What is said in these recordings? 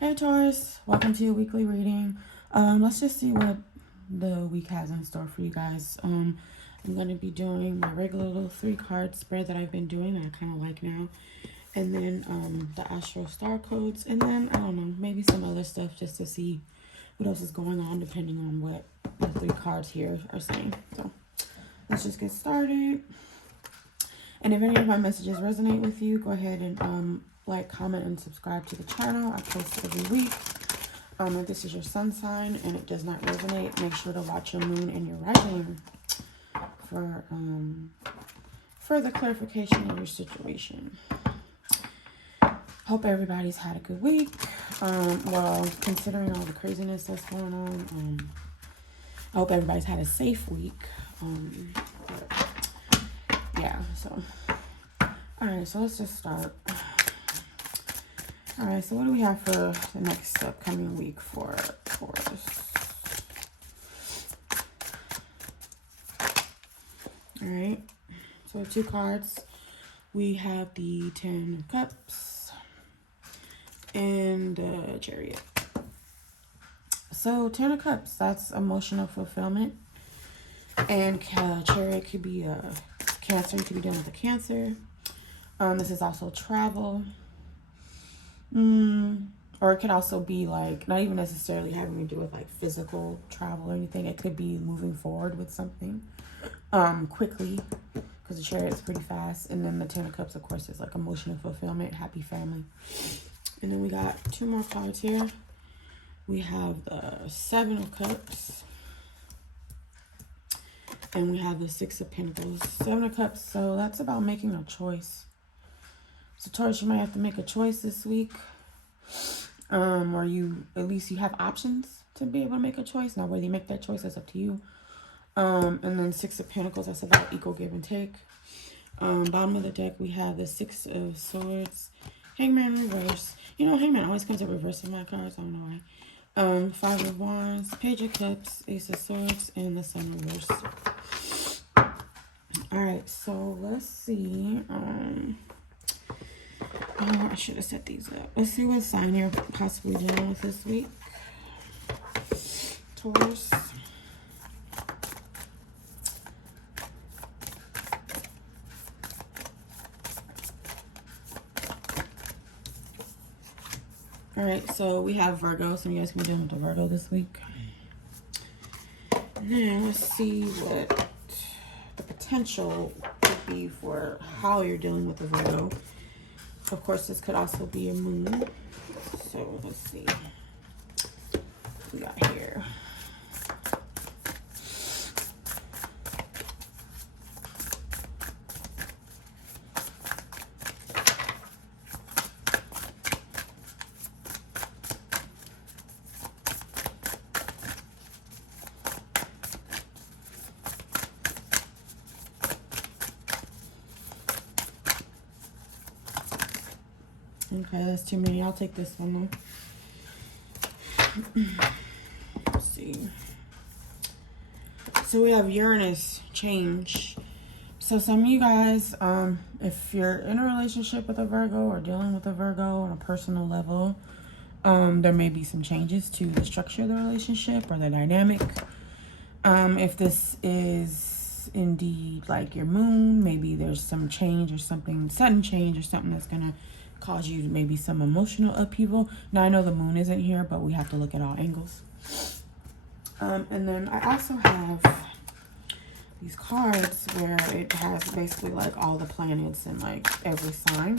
Hey Taurus, welcome to your weekly reading. Let's just see what the week has in store for you guys. I'm going to be doing my regular little 3-card spread that I've been doing that I kind of like now. And then the astro star codes. And then, I don't know, maybe some other stuff just to see what else is going on depending on what the 3 cards here are saying. So let's just get started. And if any of my messages resonate with you, go ahead and like, comment, and subscribe to the channel. I post every week. If this is your sun sign and it does not resonate, make sure to watch your moon and your rising for further clarification of your situation. Hope everybody's had a good week. Well, considering all the craziness that's going on, I hope everybody's had a safe week. Yeah, so all right, so let's just start. All right, so what do we have for the next upcoming week for Taurus? All right, so 2 cards. We have the 10 of Cups and the Chariot. So 10 of Cups, that's emotional fulfillment. And Chariot could be a Cancer. You could be dealing with a Cancer. This is also travel. Or it could also be like not even necessarily having to do with like physical travel or anything. It could be moving forward with something quickly, because the Chariot's pretty fast. And then the 10 of Cups, of course, is like emotional fulfillment, happy family. And then we got 2 more cards here. We have the 7 of Cups and we have the 6 of Pentacles. 7 of Cups, so that's about making a choice. So Taurus, you might have to make a choice this week. Or at least you have options to be able to make a choice. Now, whether you make that choice, that's up to you. And then 6 of Pentacles, that's about equal give and take. Bottom of the deck, we have the 6 of Swords, Hangman reverse. You know, Hangman always comes in reverse in my cards. I don't know why. 5 of Wands, Page of Cups, Ace of Swords, and the Sun reverse. All right, so let's see. I should have set these up. Let's see what sign you're possibly dealing with this week. Taurus. All right, so we have Virgo. Some of you guys can be dealing with the Virgo this week. Now let's see what the potential could be for how you're dealing with the Virgo. Of course, this could also be a moon. So let's see what we got here. Okay, that's too many. I'll take this one though. Let's see. So we have Uranus change. So some of you guys, if you're in a relationship with a Virgo or dealing with a Virgo on a personal level, there may be some changes to the structure of the relationship or the dynamic. If this is indeed like your moon, maybe there's some change or something, sudden change or something that's gonna cause you maybe some emotional upheaval. Now I know the moon isn't here, but we have to look at all angles. And then I also have these cards where it has basically like all the planets and like every sign.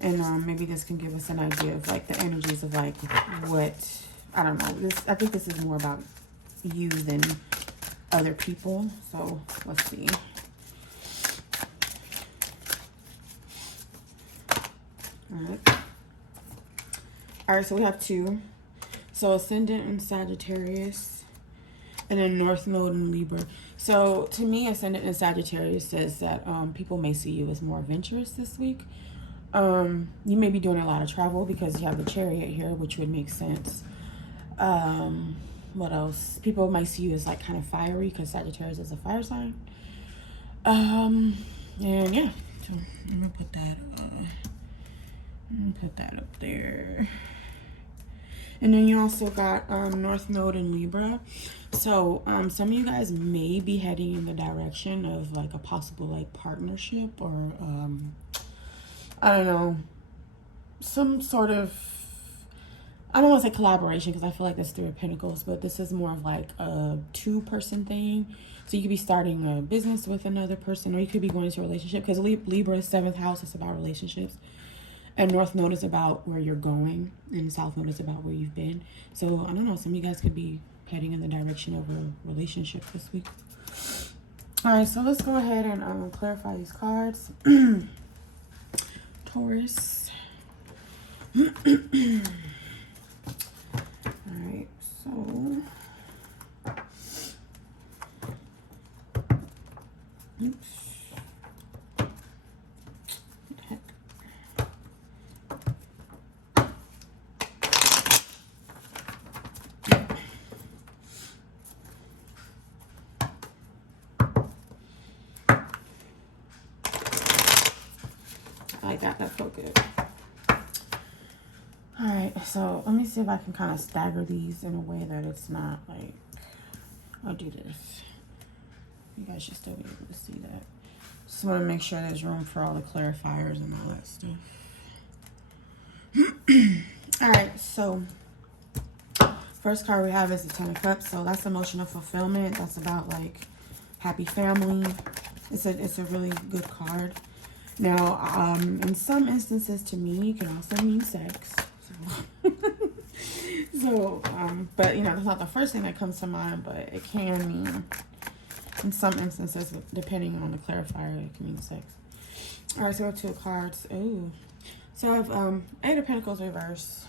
And maybe this can give us an idea of like the energies of like what, I don't know. I think this is more about you than other people. So let's see. All right, so we have 2. So Ascendant in Sagittarius and then North Node in Libra. So to me, Ascendant in Sagittarius says that people may see you as more adventurous this week. You may be doing a lot of travel because you have the Chariot here, which would make sense. What else? People might see you as like kind of fiery because Sagittarius is a fire sign. And yeah, so I'm gonna put that up there. And then you also got North Node in Libra. So some of you guys may be heading in the direction of like a possible like partnership or I don't know, some sort of, I don't want to say collaboration because I feel like that's Three of Pentacles, but this is more of like a two-person thing. So you could be starting a business with another person, or you could be going into a relationship, because Libra is 7th house. It's about relationships. And North Node is about where you're going, and South Node is about where you've been. So I don't know, some of you guys could be heading in the direction of a relationship this week. All right, so let's go ahead and clarify these cards. Taurus. All right, so oops. I got that felt good. All right, so let me see if I can kind of stagger these in a way that it's not like, I'll do this. You guys should still be able to see that. Just want to make sure there's room for all the clarifiers and all that stuff. All right, so first card we have is the Ten of Cups. So that's emotional fulfillment. That's about like happy family. It's a really good card. Now, in some instances, to me, it can also mean sex. So, but you know, that's not the first thing that comes to mind, but it can mean, in some instances, depending on the clarifier, it can mean sex. All right, so we have 2 cards. Ooh. So I have 8 of Pentacles reverse.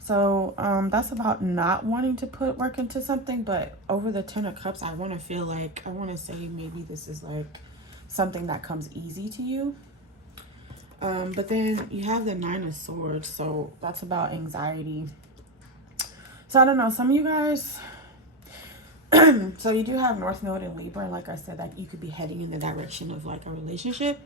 So that's about not wanting to put work into something, but over the 10 of Cups, I want to feel like, I want to say maybe this is like something that comes easy to you. But then you have the 9 of Swords, so that's about anxiety. So I don't know, some of you guys, so you do have North Node in Libra, and like I said, that you could be heading in the direction of like a relationship.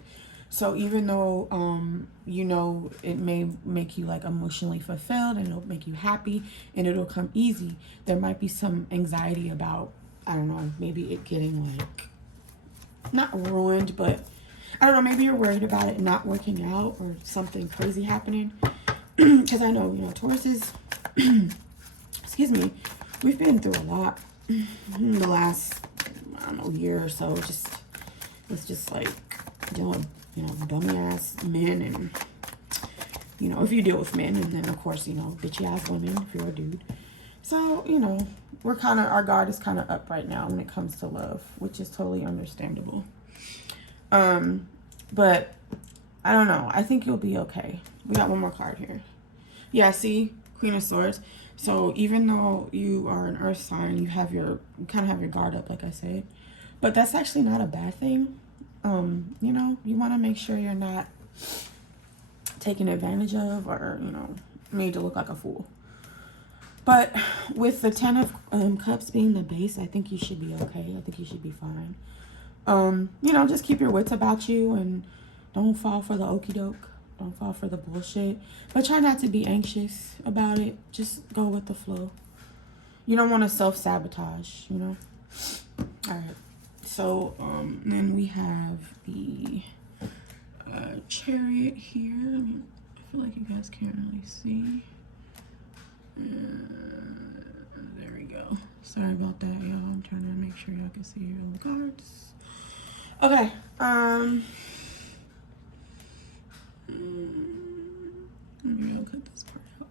So even though, you know, it may make you like emotionally fulfilled and it'll make you happy and it'll come easy, there might be some anxiety about, I don't know, maybe it getting like, not ruined, but I don't know, maybe you're worried about it not working out or something crazy happening. Because I know, you know, Taurus is, excuse me, we've been through a lot in the last, I don't know, year or so. It's just like dealing, you know, dummy ass men, and, you know, if you deal with men, and then of course, you know, bitchy ass women if you're a dude. So, you know, we're kind of, our guard is kind of up right now when it comes to love, which is totally understandable. But I don't know. I think you'll be okay. We got one more card here. Yeah, see? Queen of Swords. So even though you are an earth sign, you kind of have your guard up, like I said. But that's actually not a bad thing. You know, you want to make sure you're not taken advantage of or, you know, made to look like a fool. But with the 10 of Cups being the base, I think you should be okay. I think you should be fine. You know, just keep your wits about you and don't fall for the okie doke. Don't fall for the bullshit. But try not to be anxious about it. Just go with the flow. You don't want to self-sabotage, you know? All right. So, then we have the Chariot here. I feel like you guys can't really see. There we go. Sorry about that, y'all. I'm trying to make sure y'all can see here in the cards. Okay. Maybe I'll cut this part out.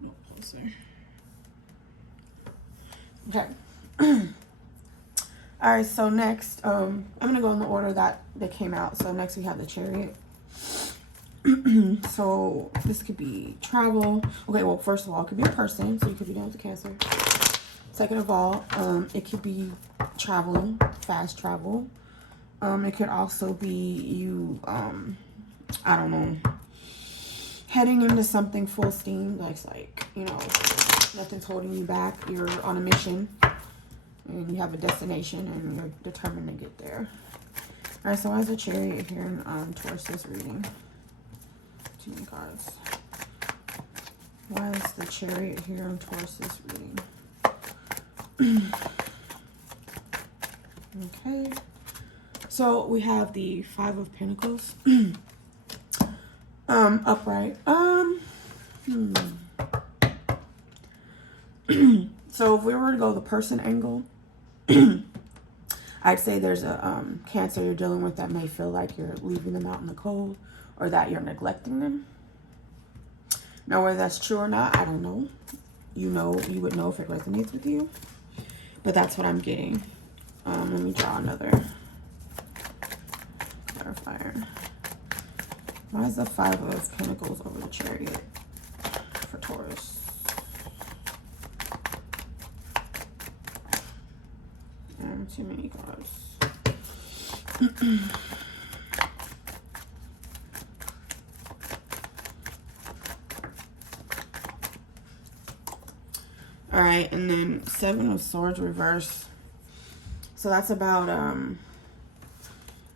No, closer. Okay. All right. So next, I'm gonna go in the order that they came out. So next we have the Chariot. So this could be travel. Okay. Well, first of all, it could be a person. So you could be down with the Cancer. Second of all, it could be traveling, fast travel. It could also be you, I don't know, heading into something full steam. Like, you know, nothing's holding you back. You're on a mission and you have a destination and you're determined to get there. All right, so as a Chariot here in Taurus's reading. Too many cards. Why is the Chariot here in Taurus's reading? Okay. So we have the Five of Pentacles. Upright. So if we were to go the person angle, I'd say there's a Cancer you're dealing with that may feel like you're leaving them out in the cold or that you're neglecting them. Now, whether that's true or not, I don't know. You would know if it resonates with you. But that's what I'm getting. Let me draw another clarifier. Why is the Five of Pentacles over the Chariot for Taurus? Too many cards. All right, and then Seven of Swords reverse. So that's about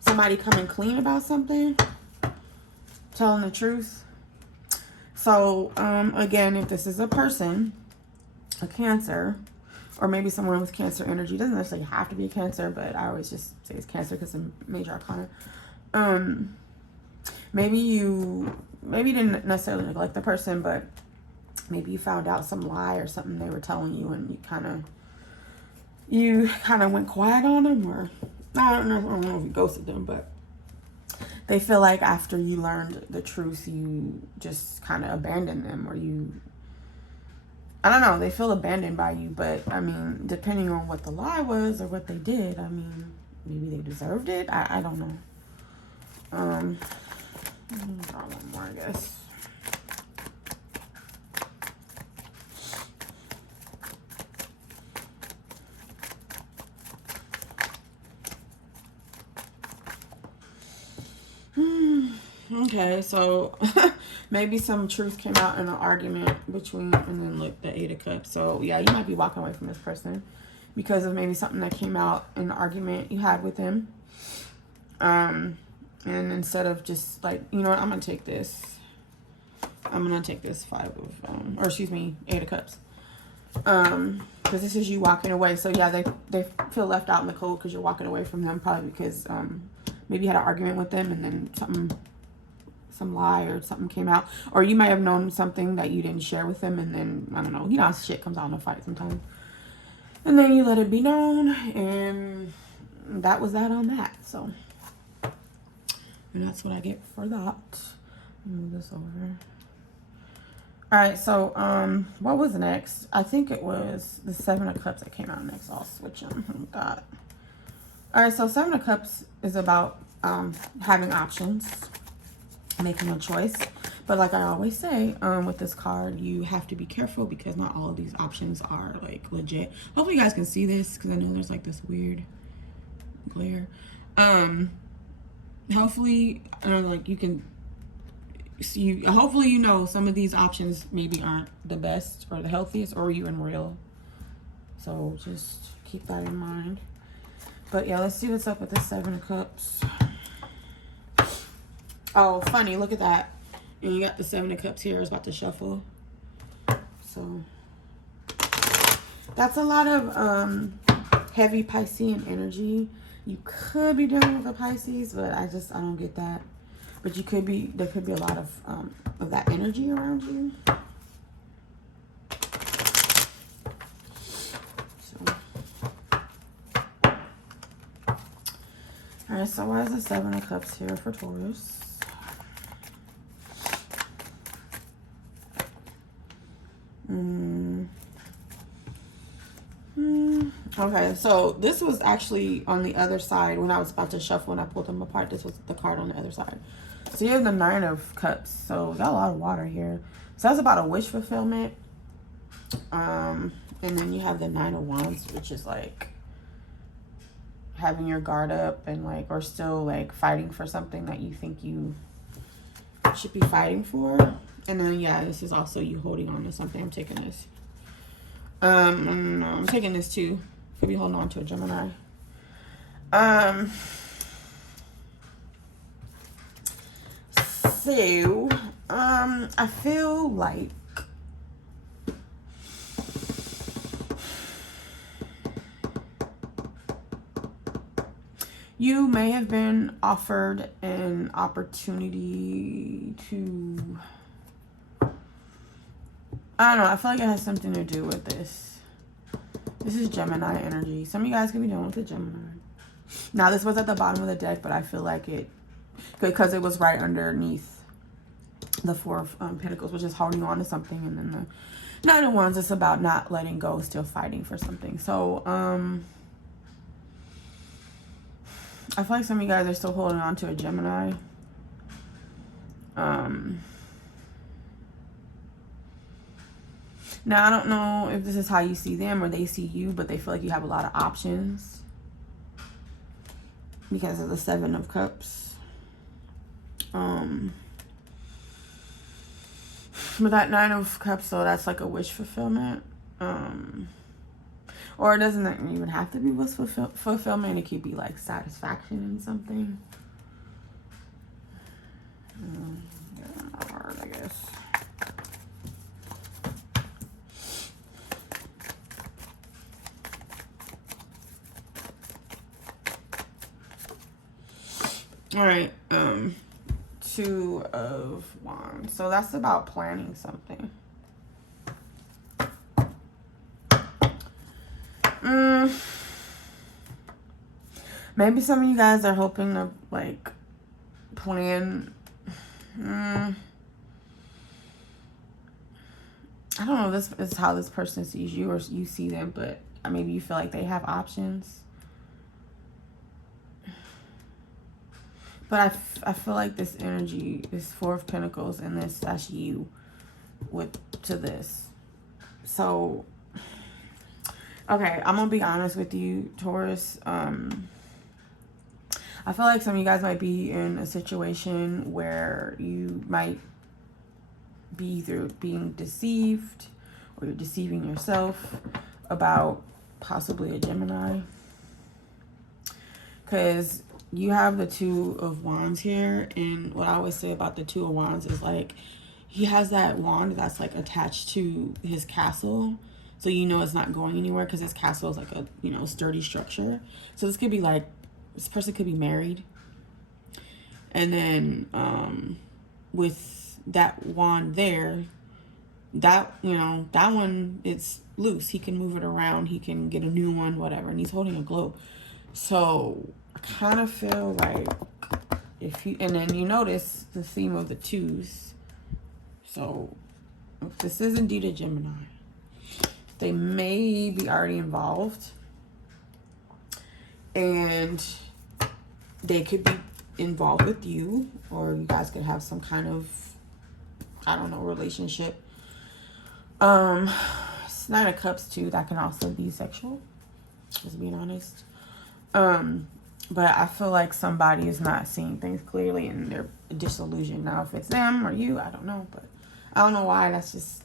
somebody coming clean about something, telling the truth. So again, if this is a person, a Cancer, or maybe someone with Cancer energy, it doesn't necessarily have to be a Cancer, but I always just say it's Cancer because it's a major arcana. Maybe you didn't necessarily neglect the person, but maybe you found out some lie or something they were telling you, and you kind of went quiet on them, or I don't know if you ghosted them, but they feel like after you learned the truth, you just kind of abandoned them, or I don't know, they feel abandoned by you. But I mean, depending on what the lie was or what they did, I mean, maybe they deserved it. I don't know. Let me draw one more, I guess. Okay, so maybe some truth came out in an argument between, and then look, the Eight of Cups. So yeah, you might be walking away from this person because of maybe something that came out in an argument you had with him. And instead of just like, you know what, I'm gonna take this. I'm gonna take this Eight of Cups. Because this is you walking away. So yeah, they feel left out in the cold because you're walking away from them, probably because maybe you had an argument with them and then some lie or something came out, or you might have known something that you didn't share with them, and then I don't know, you know how shit comes out in a fight sometimes, and then you let it be known, and that was that on that. So, and that's what I get for that. Move this over. All right, so what was next? I think it was the Seven of Cups that came out next. I'll switch them with that. All right, so Seven of Cups is about having options, making a choice. But like I always say, with this card, you have to be careful because not all of these options are like legit. Hopefully you guys can see this because I know there's like this weird glare. Hopefully, like you can see, hopefully you know some of these options maybe aren't the best or the healthiest, or you're in real. So just keep that in mind. But yeah, let's see what's up with this Seven of Cups. Oh, funny, look at that. And you got the Seven of Cups here. I was about to shuffle. So that's a lot of heavy Piscean energy. You could be dealing with a Pisces, but I don't get that. But there could be a lot of that energy around you. So, all right, so why is the Seven of Cups here for Taurus? Okay, so this was actually on the other side when I was about to shuffle and I pulled them apart. This was the card on the other side. So you have the Nine of Cups. So we got a lot of water here. So that's about a wish fulfillment. And then you have the Nine of Wands, which is like having your guard up and like, or still like fighting for something that you think you should be fighting for. And then yeah, this is also you holding on to something. I'm taking this. I'm taking this too. Could be holding on to a Gemini. So I feel like You may have been offered an opportunity to, I don't know, I feel like it has something to do with this. This is Gemini energy. Some of you guys could be dealing with a Gemini. Now, this was at the bottom of the deck, but I feel like it, because it was right underneath the Four of Pentacles, which is holding on to something, and then the Nine of Wands is about not letting go, still fighting for something. So, I feel like some of you guys are still holding on to a Gemini. Now, I don't know if this is how you see them or they see you, but they feel like you have a lot of options because of the Seven of Cups. With that Nine of Cups, though, that's like a wish fulfillment. Or it doesn't even have to be wish fulfillment. It could be like satisfaction in something. Not hard, I guess. All right, Two of Wands. So that's about planning something. Maybe some of you guys are hoping to like plan. I don't know if this is how this person sees you or you see them, but maybe you feel like they have options. But I feel like this energy, this Four of Pentacles, and this, that's you to this. So, okay, I'm going to be honest with you, Taurus. I feel like some of you guys might be in a situation where you might be either being deceived or you're deceiving yourself about possibly a Gemini. Because you have the Two of Wands here, and what I always say about the Two of Wands is like he has that wand that's like attached to his castle, so you know it's not going anywhere because his castle is like a, you know, sturdy structure. So this could be like, this person could be married, and then with that wand there, that, you know, that one, it's loose, he can move it around, he can get a new one, whatever, and he's holding a globe. So I kind of feel like if you, and then you notice the theme of the twos. So if this is indeed a Gemini, they may be already involved, and they could be involved with you, or you guys could have some kind of, I don't know, relationship. It's Nine of Cups too, that can also be sexual, just being honest. But I feel like somebody is not seeing things clearly and they're disillusioned. Now, if it's them or you, I don't know. But I don't know why. That's just,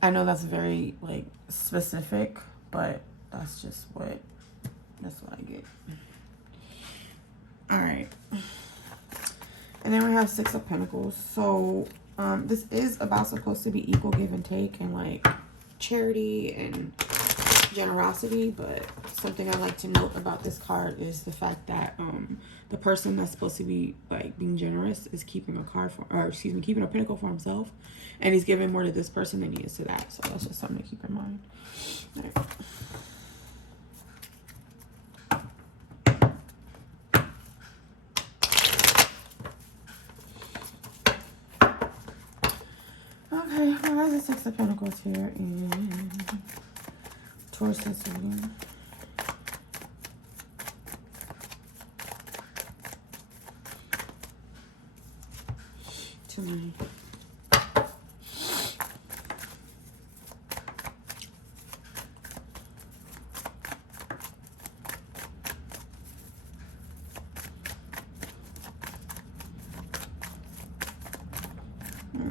I know that's very, like, specific. But that's just what, that's what I get. All right. And then we have Six of Pentacles. So this is about supposed to be equal give and take and, like, charity and generosity, but something I like to note about this card is the fact that the person that's supposed to be like being generous is keeping a card for, or excuse me, keeping a pentacle for himself, and he's giving more to this person than he is to that. So that's just something to keep in mind. All right. Okay, well, there's a Six of Pentacles here in Taurus reading. To me.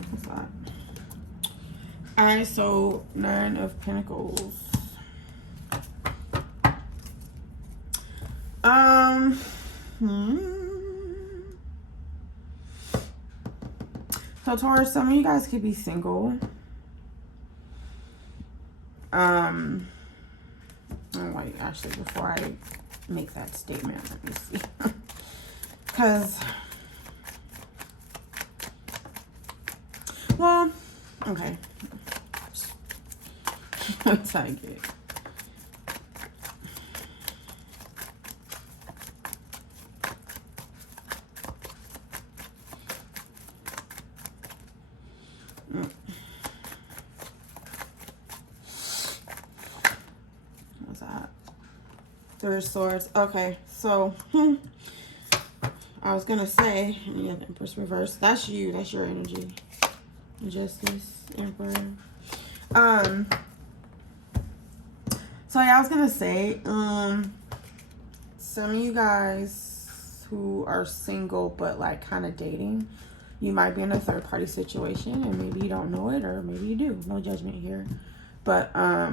What's that? Alright, so Nine of Pentacles. So Taurus, some of you guys could be single. Oh wait, actually, before I make that statement. Let me see. Because, well, okay. Once I get. What's that? Three of Swords. Okay, so I was gonna say, you have Empress reverse. That's you. That's your energy. Justice, Emperor. So yeah, I was gonna say, some of you guys who are single but like kind of dating, you might be in a third party situation, and maybe you don't know it, or maybe you do. No judgment here, but I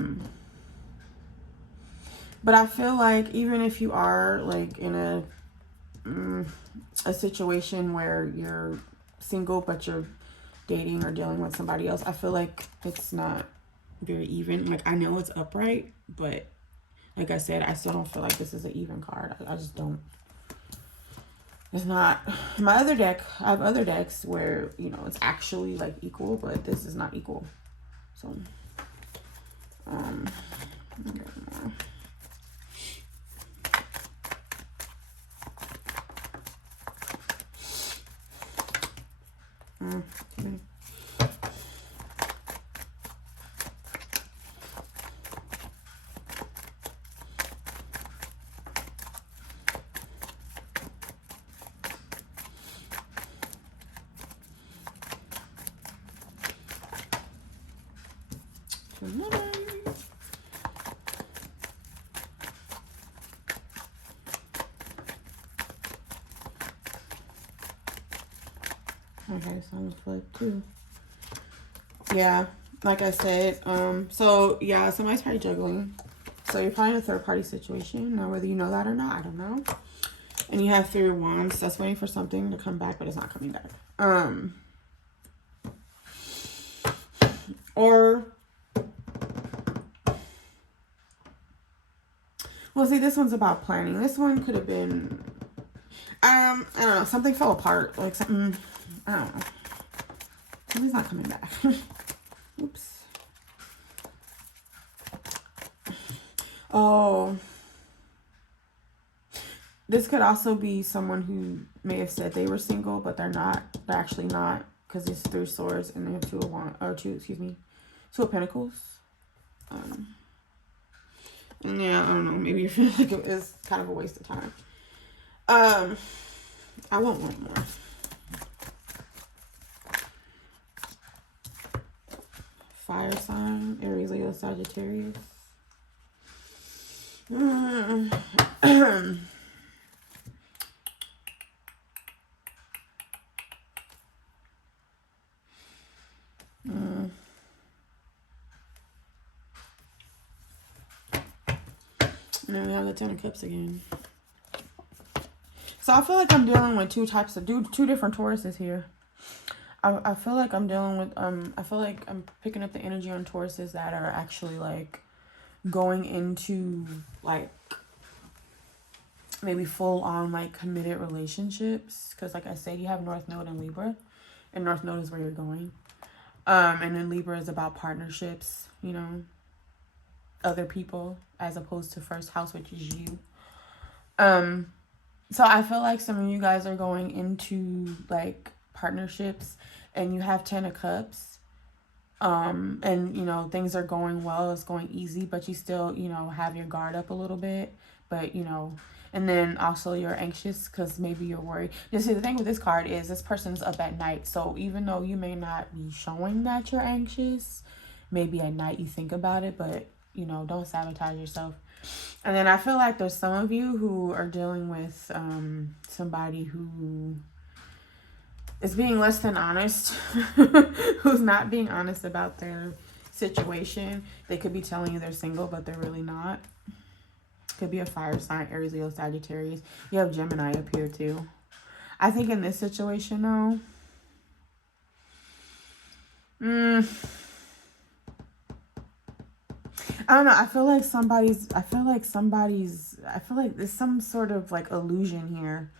feel like even if you are like in a situation where you're single but you're dating or dealing with somebody else, I feel like it's not very even. Like, I know it's upright, but like I said, I still don't feel like this is an even card. I just don't. It's not. My other deck, I have other decks where, you know, it's actually like equal, but this is not equal. So, okay. Okay, so I'm gonna flip too. Yeah, like I said, so yeah, somebody's probably juggling. So you're probably in a third party situation. Now, whether you know that or not, I don't know. And you have Three of Wands. That's waiting for something to come back, but it's not coming back. Or, well, see, this one's about planning. This one could have been, I don't know, something fell apart. Like something, I don't know. Something's not coming back. Oops. Oh. This could also be someone who may have said they were single, but they're not. They're actually not, because it's Three of Swords and they have Two of Pentacles. And yeah, I don't know. Maybe you feel like it was kind of a waste of time. I want one more. Fire sign, Aries, Leo, Sagittarius. And then we have the Ten of Cups again. So I feel like I'm dealing with two different Tauruses here. I feel like I'm dealing with, I feel like I'm picking up the energy on Tauruses that are actually like going into like maybe full on like committed relationships. Because like I said, you have North Node and Libra, and North Node is where you're going. And then Libra is about partnerships, you know, other people, as opposed to first house, which is you. So I feel like some of you guys are going into like partnerships, and you have Ten of Cups. And you know, things are going well, it's going easy, but you still, you know, have your guard up a little bit. But you know, and then also you're anxious because maybe you're worried. You see, the thing with this card is this person's up at night. So even though you may not be showing that you're anxious, maybe at night you think about it, but you know, don't sabotage yourself. And then I feel like there's some of you who are dealing with somebody who is being less than honest, who's not being honest about their situation. They could be telling you they're single, but they're really not. Could be a fire sign, Aries, Leo, Sagittarius. You have Gemini up here too. I think in this situation though, I don't know. I feel like there's some sort of like illusion here.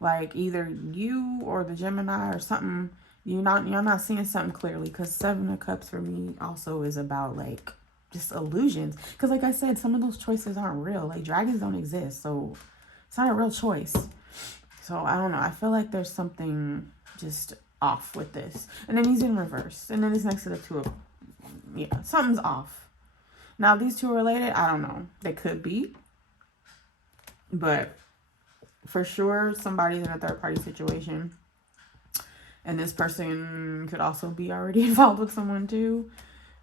Like either you or the Gemini or something. You're not seeing something clearly, because Seven of Cups for me also is about like just illusions. Because like I said, some of those choices aren't real. Like dragons don't exist, so it's not a real choice. So I don't know. I feel like there's something just off with this. And then he's in reverse. And then it's next to the two of, yeah, something's off. Now these two are related. I don't know. They could be. But for sure, somebody's in a third party situation. And this person could also be already involved with someone too.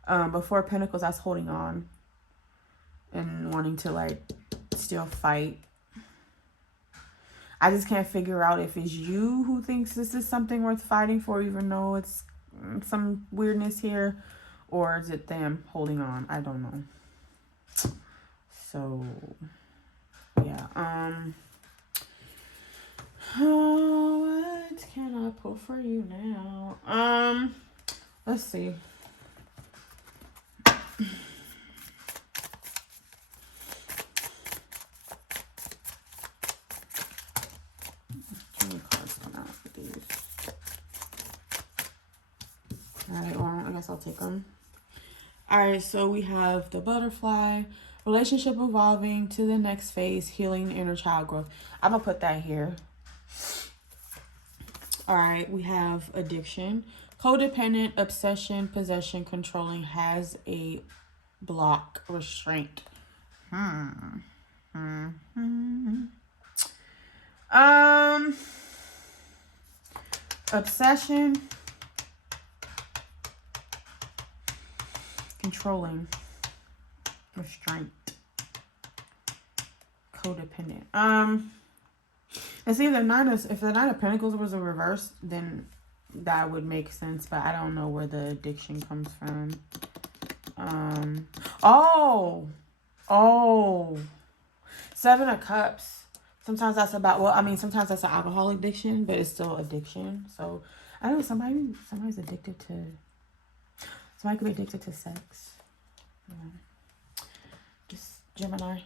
But Four of Pentacles, that's holding on. And wanting to like still fight. I just can't figure out if it's you who thinks this is something worth fighting for, even though it's some weirdness here, or is it them holding on? I don't know. So, yeah. What can I pull for you now? Let's see. Alright, well, I guess I'll take them. Alright, so we have the Butterfly, relationship evolving to the next phase, healing inner child growth. I'm going to put that here. Alright, we have addiction, codependent, obsession, possession, controlling, has a block, restraint. Obsession, controlling, restraint, codependent. And see, if the Nine of Pentacles was a reverse, then that would make sense. But I don't know where the addiction comes from. Seven of Cups. Sometimes that's about, well, I mean, sometimes that's an alcohol addiction, but it's still addiction. So I don't know. Somebody's addicted to. Somebody could be addicted to sex. Yeah. Just Gemini.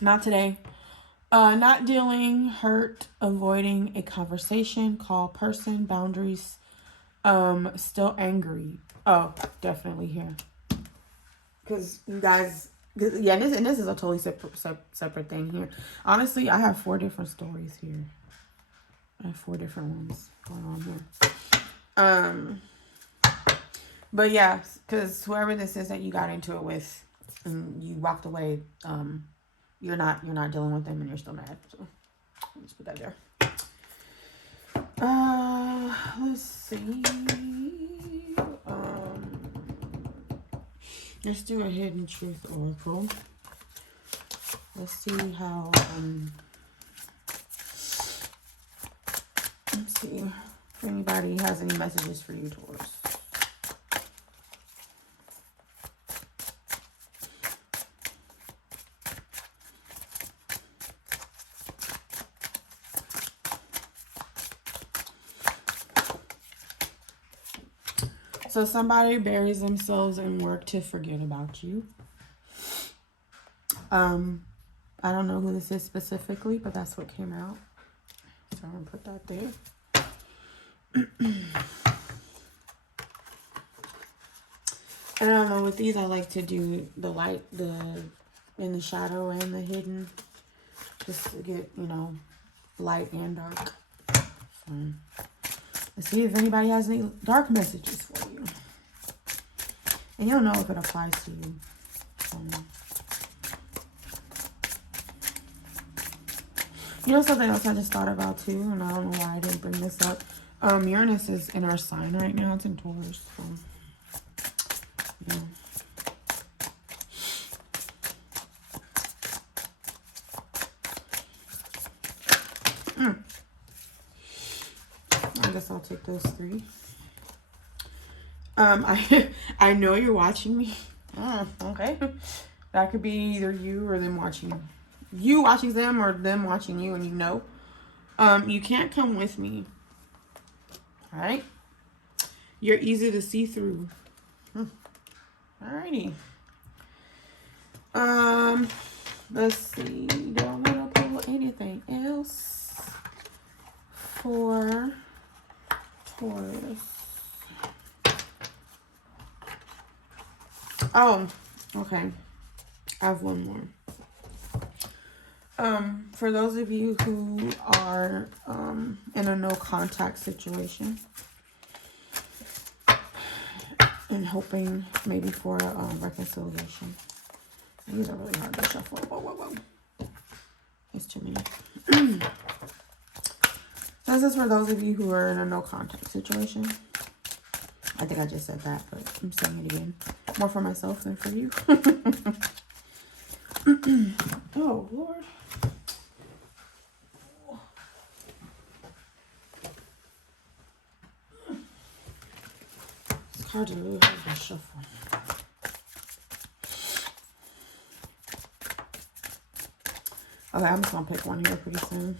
Not today. Not dealing, hurt, avoiding a conversation, call person, boundaries, still angry. Oh, definitely here. Because you guys, yeah, this is a totally separate thing here. Honestly, I have 4 different stories here. I have 4 different ones going on here. But yeah, because whoever this is that you got into it with and you walked away, you're not dealing with them and you're still mad. So let's put that there. Let's see. Let's do a hidden truth oracle. Let's see how let's see if anybody has any messages for you, Taurus. So somebody buries themselves in work to forget about you. I don't know who this is specifically, but that's what came out. So I'm going to put that there. And I don't know, with these I like to do the light, in the shadow and the hidden. Just to get, you know, light and dark. So let's see if anybody has any dark messages for you. And you'll know if it applies to you. You know something else I just thought about too, and I don't know why I didn't bring this up. Uranus is in our sign right now. It's in Taurus. So, yeah. I guess I'll take those 3. I know you're watching me. Oh, okay. That could be either you or them watching you watching them or them watching you, and you know. You can't come with me. All right? You're easy to see through. Alrighty. Let's see. Do I want to pull anything else for Taurus? Oh, okay. I have one more. For those of you who are in a no contact situation and hoping maybe for a reconciliation. These are really hard to shuffle. Whoa. It's too many. This is for those of you who are in a no contact situation. I think I just said that, but I'm saying it again. More for myself than for you. Oh, Lord. These cards are really hard to shuffle. Okay, I'm just going to pick one here pretty soon.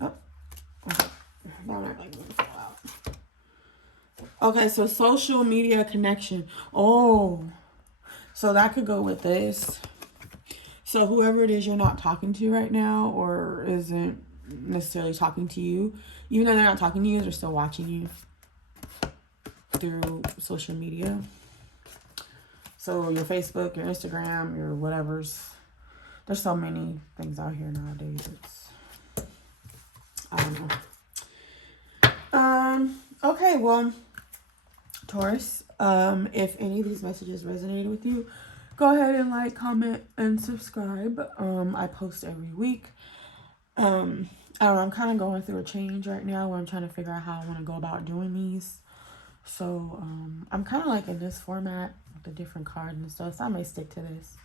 Oh, okay. Now I'm not going to fall out. Okay, so social media connection. Oh, so that could go with this. So whoever it is you're not talking to right now or isn't necessarily talking to you, even though they're not talking to you, they're still watching you through social media. So your Facebook, your Instagram, your whatever's. There's so many things out here nowadays. I don't know. Okay, well, Taurus, if any of these messages resonated with you, go ahead and like, comment, and subscribe. I post every week. I don't know, I'm kind of going through a change right now where I'm trying to figure out how I want to go about doing these. So, I'm kind of like in this format with the different cards and stuff, so I may stick to this.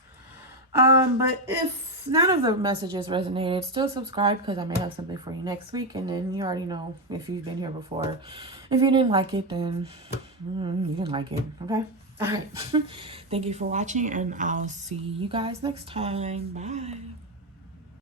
But if none of the messages resonated, still subscribe because I may have something for you next week. And then you already know if you've been here before. If you didn't like it, then you didn't like it. Okay? All right. Thank you for watching, and I'll see you guys next time. Bye.